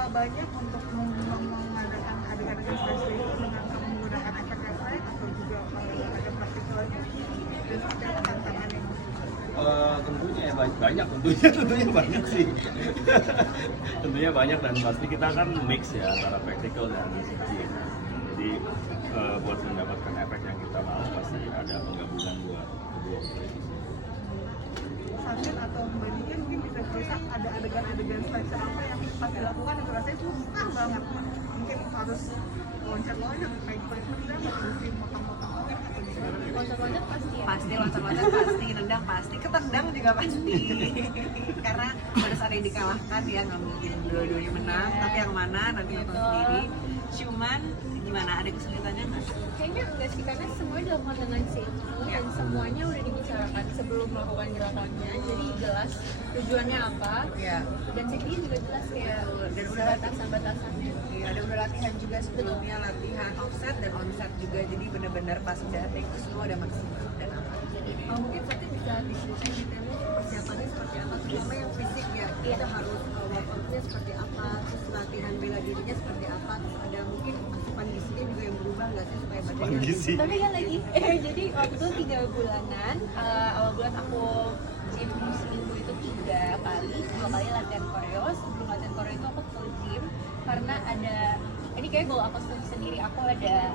seberapa banyak untuk mengadakan adegan-adegan seperti itu dengan kamu menggunakan efek atau juga ada praktikalnya, dan seperti apa tantangannya? Tentunya ya tentunya banyak sih. Tentunya banyak, dan pasti kita kan mix ya antara practical dan CG. Jadi buat mendapatkan efek yang kita mau pasti ada penggabungan buat kedua televisi. Sambil atau Mbak mungkin bisa cerita ada adegan-adegan seleksi apa yang pas dilakukan yang rasanya susah banget, mungkin harus loncat-loncat kayak mesti motong-motong orang atau gimana? Loncat-loncat pasti ya? Pasti loncat-loncat pasti, nendang pasti, ketendang juga pasti. Karena harus ada yang dikalahkan ya, nggak mungkin dua-duanya menang, tapi yang mana nanti nonton sendiri. Cuman gimana, ada kesulitannya nggak? Kayaknya enggak sih, karena semuanya dilakukan dengan safety dan semuanya udah dibicarakan sebelum melakukan gerakannya, jadi jelas tujuannya apa Ya, dan safety juga jelas kayak dan udah batasan-batasannya. ya, ada udah latihan juga sebelumnya, latihan offset dan onset juga, jadi benar-benar pas udah take semua udah maksimal dan aman. Mungkin Fatih bisa diskusi detailnya persiapannya seperti apa, terutama yang fisik ya, kita harus workoutnya seperti apa, terus latihan bela dirinya seperti apa, terus ada mungkin asupan gizinya juga yang berubah nggak sih supaya badannya Gizi. tapi kan lagi jadi waktu itu 3 bulanan, awal bulan aku gym seminggu itu 3 kali, 2 kali latihan koreo. Sebelum latihan koreo itu aku full gym karena ada, ini kayak goal aku sendiri, aku ada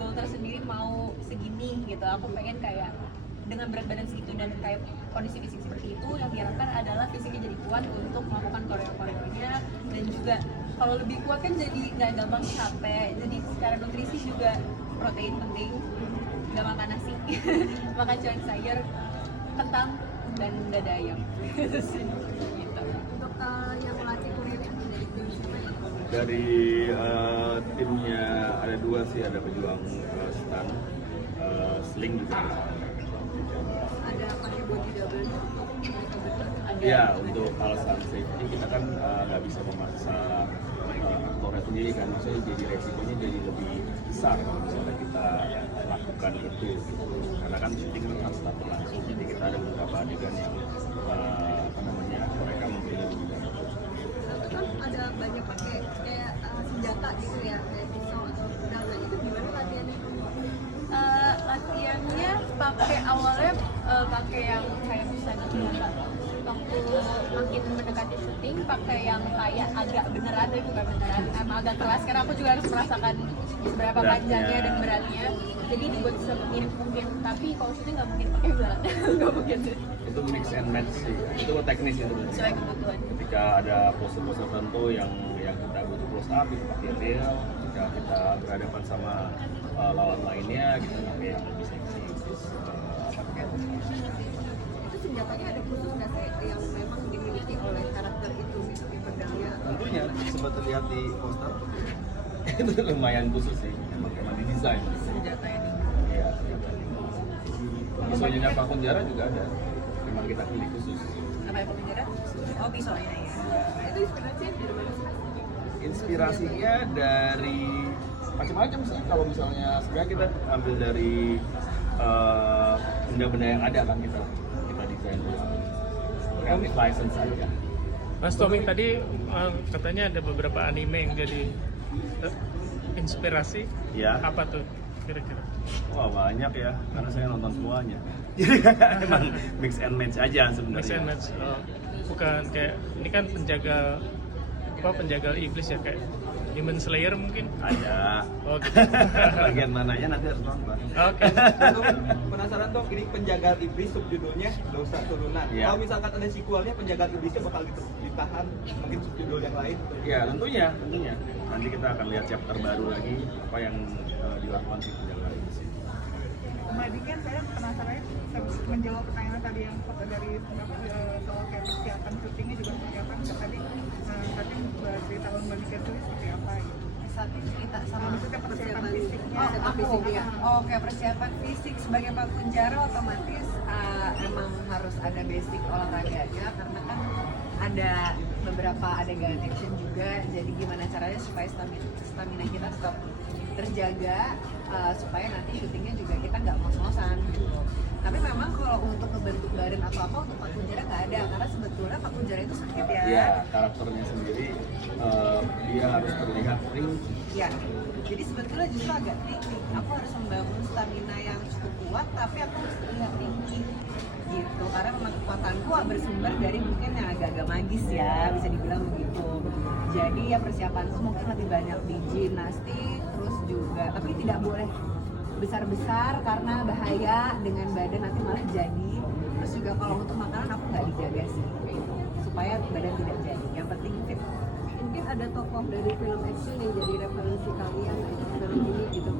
goal tersendiri mau segini gitu, aku pengen kayak dengan berat badan segitu dan kayak kondisi fisik seperti itu, yang diharapkan adalah fisiknya jadi kuat untuk melakukan koreo-koreonya, dan juga kalau lebih kuat kan jadi nggak gampang capek. Jadi secara nutrisi juga protein penting, nggak makan nasi, makan cuman sayur, kentang dan dada ayam gitu sih. Gitu. Untuk yang melatih koreo dari tim siapa ya? Dari timnya ada 2 sih, ada pejuang stun, sling juga. Ada pakai body double untuk mereka berdua? Ada. Ya, untuk alasan safety kita kan nggak bisa memaksa aktornya sendiri kan, maksudnya jadi resikonya jadi lebih besar kalau misalnya kita lakukan itu gitu. Karena kan syuting kan harus tetap berlangsung, jadi kita ada beberapa adegan yang apa namanya, mereka mungkin lebih banyak. Itu kan ada banyak pakai kayak senjata gitu ya, kayak pisau atau pedang. Nah itu gimana latihannya? Latihannya pakai awalnya pakai yang kayak bisa dibilang waktu makin mendekati syuting pakai yang kayak agak beneran tapi bukan beneran, emang agak keras karena aku juga harus merasakan seberapa panjangnya dan beratnya, jadi dibuat semirip mungkin, tapi kalau syuting nggak mungkin pakai berat. Nggak mungkin sih, Itu mix and match sih, itu teknis itu. sesuai kebutuhan. Ketika ada pose-pose tertentu yang kita butuh close up itu pakai real, ketika kita berhadapan sama lawan lainnya kita pakai yang lebih seksi, apa kayak Itu senjatanya ada khusus nggak sih yang memang dimiliki oleh karakter itu, misalnya pedangnya atau tentunya sempat terlihat di poster. Itu lumayan khusus sih, emang didesain. senjata ini. Iya, pisaunya Pak Kunjara juga ada, memang kita pilih khusus. Apa yang penjara? Oh, pisaunya ya. itu inspirasinya dari mana sih? Inspirasinya dari macam-macam sih, kalau misalnya sebenarnya kita ambil dari benda-benda yang ada kan, kita desain creative license aja. Mas Tommy tadi katanya ada beberapa anime yang jadi inspirasi. Ya. Apa tuh kira-kira? Wah, banyak ya, karena saya nonton semuanya. Jadi emang mix and match aja sebenarnya. Mix and match. Bukan kayak ini kan penjaga iblis ya, kayak Demon Slayer mungkin. Ada. Oh, gitu. Bagian mananya nanti harus nonton. Oke. Penasaran dong, ini penjaga iblis subjudulnya dosa turunan. Iya. Kalau misalkan ada sequelnya, penjaga iblisnya bakal ditahan, mungkin subjudul yang lain. Ya, tentunya. Nanti kita akan lihat chapter baru lagi apa yang dilakukan si penjaga iblis ini. Mbak Diken, saya penasaran menjawab pertanyaan tadi yang dari soal kayak persiapan syutingnya juga seperti apa. Tadi dari tahun Mbak Diken sendiri seperti apa gitu. Saat ini kita sama Maksudnya persiapan fisiknya. Oh, fisiknya. Oke, persiapan fisik sebagai Pak Kunjara otomatis emang harus ada basic olahraganya, karena kan ada beberapa adegan action juga. Jadi gimana caranya supaya stamina kita tetap terjaga, supaya nanti syutingnya juga kita nggak ngos-ngosan gitu. Tapi memang kalau untuk ngebentuk badan atau apa untuk Pak Kunjara nggak ada, karena sebetulnya Pak Kunjara itu sakit ya. Iya, karakternya sendiri dia harus terlihat ringkih. Iya. Jadi sebetulnya justru agak tricky. Aku harus membangun stamina yang cukup kuat, tapi aku harus terlihat tinggi gitu. Karena memang kekuatanku bersumber dari mungkin yang agak-agak magis ya, bisa dibilang begitu. Jadi ya persiapanku mungkin lebih banyak di gimnastik, terus juga, tapi tidak boleh besar-besar karena bahaya dengan badan nanti malah jadi. Terus juga kalau untuk makanan aku nggak dijaga sih, supaya badan tidak jadi. Yang penting fit. Mungkin ada tokoh dari film action yang jadi referensi kalian film ini gitu.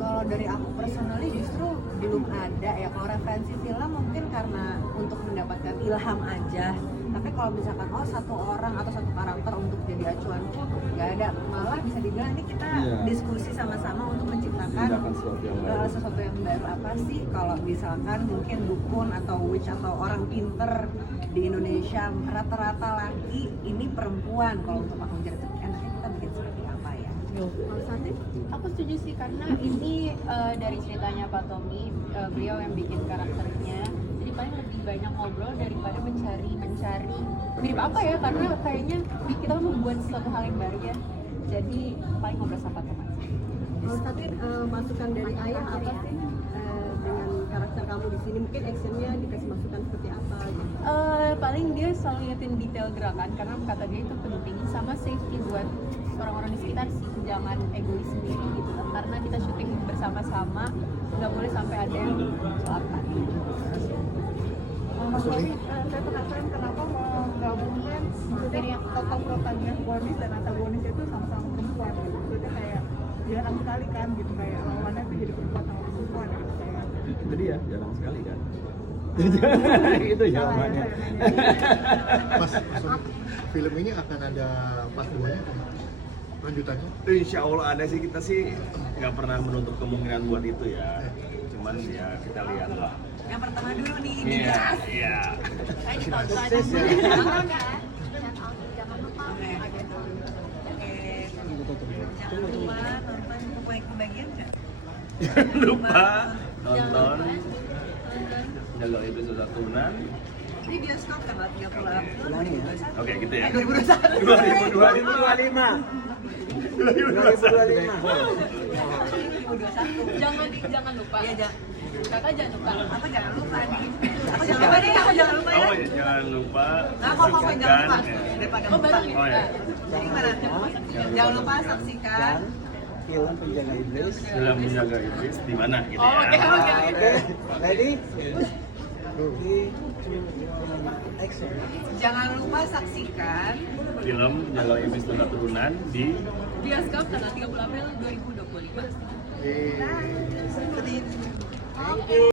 Kalau dari aku personally justru belum ada ya. Kalau referensi film mungkin karena untuk mendapatkan ilham aja. Tapi kalau misalkan satu orang atau satu karakter untuk jadi acuanku nggak ada. Malah bisa dibilang ini kita diskusi sama-sama untuk menciptakan sesuatu yang baru. Apa sih kalau misalkan mungkin dukun atau witch atau orang pinter di Indonesia rata-rata laki, ini perempuan. Kalau untuk Pak Kunjara itu enaknya kita bikin seperti apa ya? Kalau Santi? Aku setuju sih karena ini dari ceritanya Pak Tommy, beliau yang bikin karakternya. Jadi paling lebih banyak ngobrol daripada mencari mirip apa ya, karena kayaknya kita membuat sesuatu hal yang baru ya. Jadi paling ngobrol sama teman. Kalau Santi masukan dari ayah apa sih dengan karakter kamu di sini? Mungkin actionnya dikasih masukan seperti apa gitu? Paling dia selalu ingetin detail gerakan karena kata dia itu penting, sama safety buat orang-orang di sekitar sih, jangan egois sendiri gitu lah, karena kita syuting bersama-sama, nggak boleh sampai ada yang celaka. Mas Bobby, saya penasaran kenapa menggabungkan maksudnya tokoh protagonis dan antagonis itu sama-sama perempuan gitu. Maksudnya kayak jarang sekali kan gitu, kayak lawannya tuh jadi perempuan sama perempuan gitu kayak. Itu dia, jarang sekali kan. Itu jawabannya. Mas, film ini akan ada part 2-nya kan? Lanjutannya? Insya Allah ada sih, kita sih nggak pernah menutup kemungkinan buat itu ya. Cuman ya kita lihat lah. Yang pertama dulu nih, Iya, digas. iya. Saya ditonton aja. Sukses ya. Jangan lupa. Jangan lupa nonton kebagian nggak? Jangan lupa nonton Jaga Iblis Dosa Turunan. Di bioskop tanggal 30 April. Oke gitu ya. 2025. 2021. Jangan lupa. Iya, Kakak jangan lupa. Aku jangan lupa nih. Aku jangan lupa nih, aku jangan lupa ya. Oh ya, jangan lupa Nah, kok jangan lupa saksikan, daripada Oh, lupa. baru Oh ya, Jadi gimana? Jangan lupa saksikan. Film Penjaga Iblis. film Menjaga Iblis di mana gitu Oh, oke, ya. oke. Oke, ready? 3, 2, 1, action. Jangan lupa saksikan. Film Menjaga Iblis Dosa Turunan di Bioskop tanggal 30 April 2025. Yeay. Sedih. Thank you.